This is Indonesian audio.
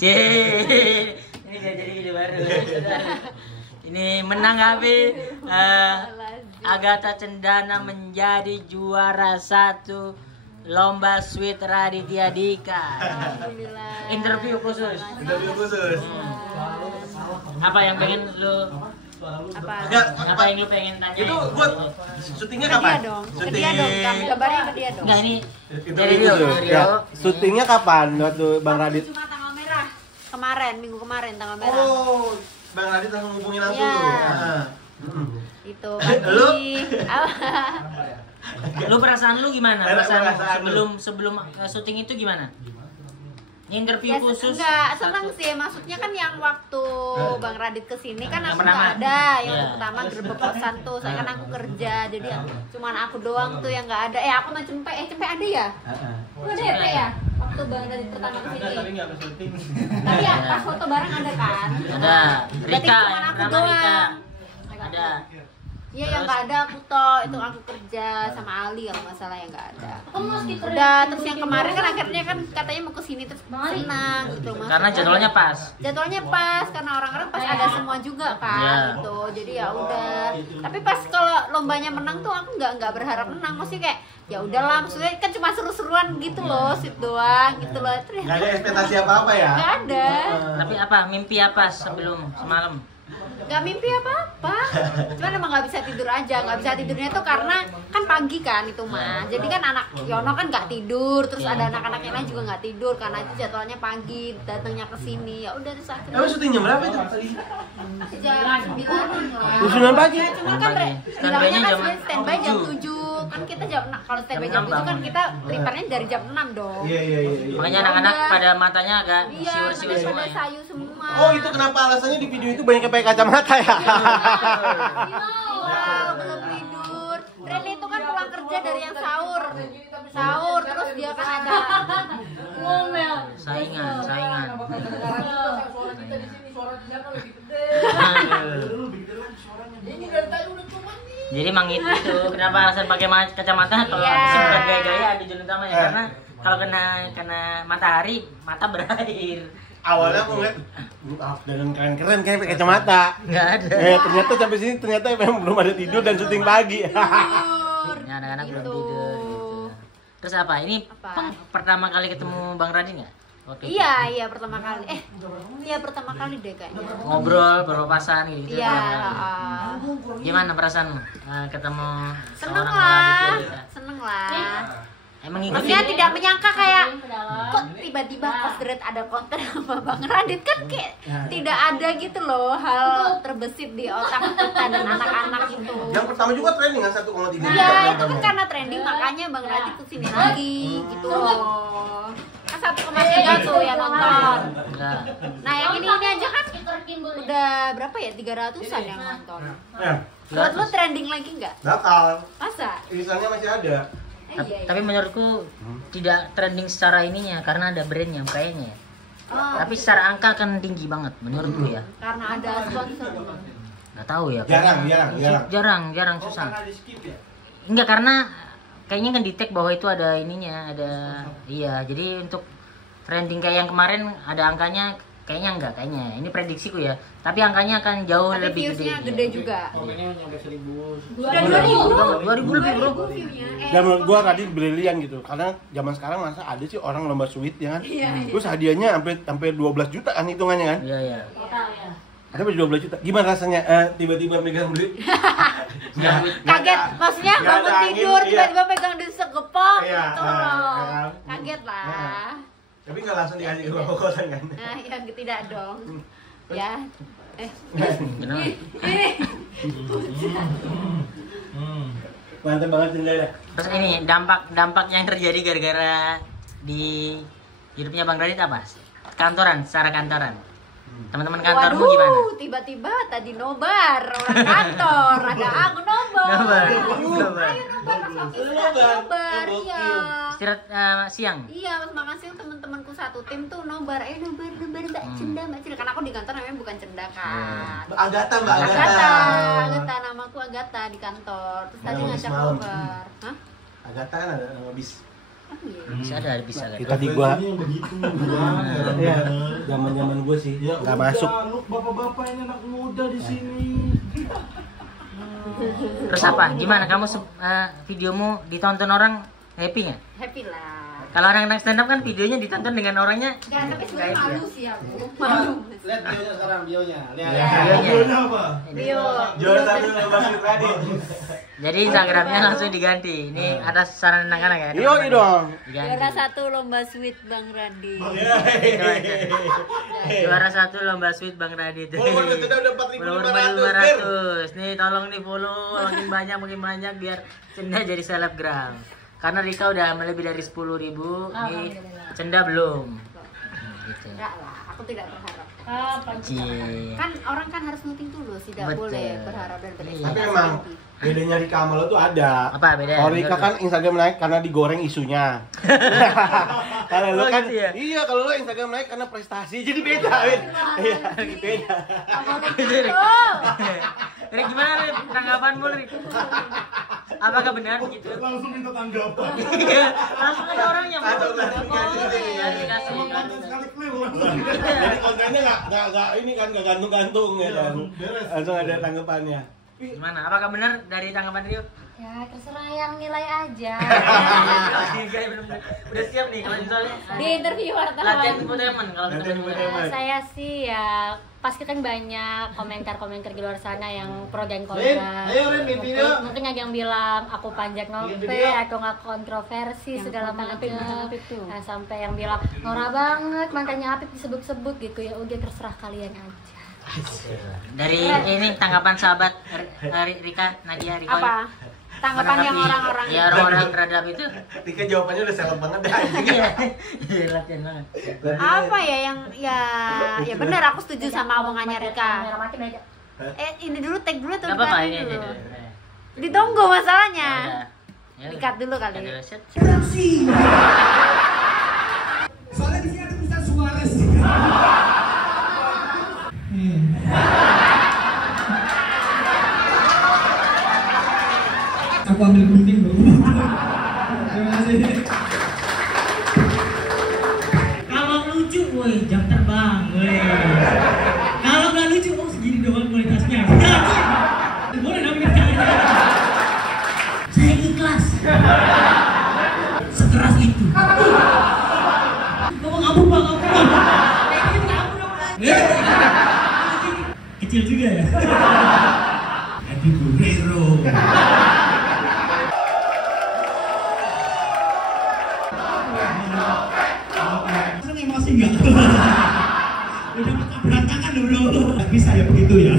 Ini gak jadi video baru. Ini menang HP. Agatha Cendana menjadi juara 1 lomba Sweet Raditya Dika. Alhamdulillah. Interview khusus. Apa yang pengen lu? Apa yang lu pengen tanya? Itu buat syutingnya kapan? Ke dia dong, gambarnya ke dia dong. Enggak, ini dari Rio. Ya, syutingnya kapan waktu Bang Radit? Cuma tanggal merah. Kemarin, minggu kemarin tanggal merah. Oh, Bang Radit langsung hubungin langsung Iya. tuh. Itu Lu? Lu perasaan lu gimana? Perasaan Sebelum syuting itu gimana? Interview Ya, khusus. enggak, seneng sih. Maksudnya kan yang waktu Bang Radit kesini kan Yang aku pertama. nggak ada. Yang Iya. pertama gerbek kosan tuh. Saya kan aku kerja, jadi cuman aku doang tuh yang nggak ada. Aku sama Cempe. Cempe ada ya? Lu ada ya, Pe ya? Waktu Bang Radit pertama kesini. Tapi ya pas foto bareng ada kan? Ada Berarti Rika, cuman yang aku pertama Rika. doang. Ada. Iya yang nggak ada aku toh, itu aku kerja sama Ali kalau nggak salah yang nggak ada. Udah terus yang kemarin kan akhirnya kan katanya mau kesini terus senang gitu mas. Karena jadwalnya pas. Jadwalnya pas karena orang-orang pas ada semua juga kan Iya. gitu. Jadi ya udah. Tapi pas kalau lombanya menang tuh aku nggak berharap menang, mesti kayak ya udahlah maksudnya kan cuma seru-seruan gitu loh, sit doang gitu loh. Nggak ada ekspektasi apa-apa ya? Nggak ada. Tapi apa? Mimpi apa semalam? Gak mimpi apa-apa, cuman emang gak bisa tidur aja. Gak bisa tidurnya tuh karena kan pagi kan itu mah. Jadi kan anak Yono kan gak tidur, terus ada anak-anak yang lain juga gak tidur karena itu jadwalnya pagi, datangnya ke sini. Ya udah terus akhirnya Emang syuting jam berapa itu? jam 9 lah. Jam 9 pagi. Cuman kan Standby-nya bilangnya kan jam standby jam 7. 7. Kan kita jam 6. Kalau standby jam 7 kan kita preparenya dari jam 6 dong. Iya. Makanya anak-anak pada matanya agak Iya, siur-siur pada semua ya. sayu semua. Oh, itu kenapa alasannya di video itu banyak yang pakai kacamata ya? Wow, belum tidur. Rene itu kan pulang kerja dari yang sahur, terus dia kan ada ngomel. Saingan. Jadi emang itu kenapa alasan pakai kacamata kalau Iya. sih bukan gaya-gaya ada jalan utama ya karena kalau kena matahari mata berair. Awalnya aku ngeliat, dan keren-keren kayak pakai kacamata. Nggak ada. Ternyata sampai sini ternyata memang belum ada tidur dan syuting pagi. Tidur. Ya, anak-anak belum Gitu. tidur gitu. Terus apa? Ini Apa? pertama kali ketemu Bang Radin nggak? Waktu itu? Iya pertama kali. Iya pertama kali deh kayaknya. Ngobrol, berpapasan gitu. Iya. Gimana perasaanmu ketemu Seneng seorang lah, Raditya Dika? seneng lah. Emang Maksudnya ngikutin? tidak menyangka kayak kok tiba-tiba Kosdret ada konten sama Bang Radit kan kayak tidak ada gitu loh hal terbesit di otak kita dan anak-anak itu. Yang pertama juga trending kan 1,3 juta. Iya itu kan karena trending makanya Bang Radit kesini lagi gitu loh. Kan 1,3 tuh yang nonton. Enggak. Nah yang ini aja kan udah berapa ya 300-an yang nonton. Ya, Buat lo trending lagi nggak? bakal. Masa? Irisannya masih ada. Iya. Tapi menurutku tidak trending secara ininya karena ada brandnya kayaknya. Oh, Tapi secara angka kan tinggi banget menurutku ya. karena ada sponsor. Nggak tahu ya. Jarang susah. Enggak karena kayaknya kan di tag bahwa itu ada ininya, ada iya. Jadi untuk trending kayak yang kemarin ada angkanya kayaknya enggak kayaknya. Ini prediksiku ya. Tapi angkanya akan jauh Tapi lebih gede. viewsnya gede juga. Udah 2000 lebih, Bro. Viewnya. Dan menurut gua tadi brilian gitu, karena zaman sekarang masa ada sih orang lomba sweet ya kan? Terus hadiahnya sampai 12 juta kan hitungannya kan? Iya, iya. Ada 12 juta. Gimana rasanya tiba-tiba megang duit? Kaget, maksudnya nggak bangun ada angin, tidur iya. tiba-tiba pegang duit segepok Iya, gitu iya loh. kan? Kaget lah. Tapi nggak langsung dikasih ke bapak kosan kan? Nah, ya tidak dong. Ya. Kenapa? Mantap banget Cendana. Terus ini dampak yang terjadi gara-gara di hidupnya Bang Radit apa? Kantoran, secara kantoran. Teman-teman kantormu Waduh, gimana? tiba-tiba tadi nobar orang kantor, ada aku nobar. Nobar. Ayo nobar pas waktu istirahat nobar, iya. Istirahat siang. Iya, pas makan siang teman-temanku satu tim tuh nobar, nobar Mbak Cenda, Mbak Cenda. Karena aku di kantor namanya bukan Cenda kan. Agatha, Mbak Agatha, namaku Agatha di kantor. Terus tadi Nama ngajak semalam. nobar. Hah? Agatha kan ada nama bis. Oh, iya. Bisa ada bisa kan. Tadi gua Begitu. Iya. zaman gue sih Ya nggak udah, masuk. Lu bapak-bapak ini anak muda di sini. Terus apa? Gimana kamu videomu ditonton orang happy nggak? Happy lah. Kalau anak-anak stand up kan videonya ditonton dengan orangnya. Enggak, tapi sebenarnya Gaib ya? malu sih aku. Malu. Lihat bionya sekarang, bionya. Lihat. Ya, Bionya apa? Bio. Juara satu lomba sweet tadi. Jadi Instagramnya langsung diganti. Ini atas saran anak-anak ya. Iya dong. Diganti. Juara 1 lomba sweet Bang Radi. Itu aja. Juara 1 lomba sweet Bang Radit. Follower kita udah 4.500. 4.500. Nih tolong nih follow makin banyak biar Cenda jadi selebgram. Karena Rika udah lebih dari 10.000, nih Cenda belum. Gitu. Enggak lah, aku tidak berharap. Cie. Kan orang kan harus penting tulus, tidak Betul. boleh berharap dan berekspektasi. Tapi emang bedanya Rika sama lo tuh ada. Apa beda? Kalau Rika kan Instagram naik karena digoreng isunya. Kalau lo Oh, kan gitu ya? iya, kalau lo Instagram naik karena prestasi. Jadi beda, Win. Iya, beda. Oh, Rik, gimana Rik? Tanggapanmu Rik? Apakah benar begitu? Langsung minta tanggapan. Iya, langsung ada orang yang mau Langsung dikasih. Emang konten sekali clear loh. Jadi kontennya nggak ini kan nggak gantung-gantung ya kan. Beres. Langsung ada tanggapannya. Gimana? Apakah benar dari tanggapan Rio? ya terserah yang nilai aja. Udah siap nih kalau misalnya Di interview latihan wartawan. infotainment kalau ketemu Saya sih ya pasti kan banyak komentar-komentar di luar sana yang pro dan Rin, kontra. ayo Rin, bikin video. Mungkin ada yang bilang aku panjat Bikin ngope video. atau nggak kontroversi segala macam. Nah, sampai yang bilang norak banget makanya Apip disebut-sebut gitu ya. Udah terserah kalian aja. dari ini tanggapan sahabat Rika Nadia Rika Apa? Tanggapan yang orang-orang ya orang-orang terhadap itu Rika jawabannya udah seleb banget dah. iya iya, latihan banget apa ya yang ya benar aku setuju sama omongannya Rika. Ini dulu tag dulu atau nggak apa-apa dikat ini aja dulu? dulu. Ditunggu masalahnya. Ya udah. Dikat dulu kali. Cut dulu, set. Soalnya di sini ada Ustaz Suarez. Aku ambil gunting bro. Terima kasih. Kalau lucu, woi jam terbang, woi. Kalau nggak lucu, oh segini doang kualitasnya. Boleh dong kerjanya. Saya ikhlas. Sekeras itu. Ngomong ampun bang, ampun bang. Kayak gitu ampun dong. Kecil juga ya. Happy Burero. Seneng emosi nggak? Udah berantakan loh bro. Nggak bisa ya begitu ya.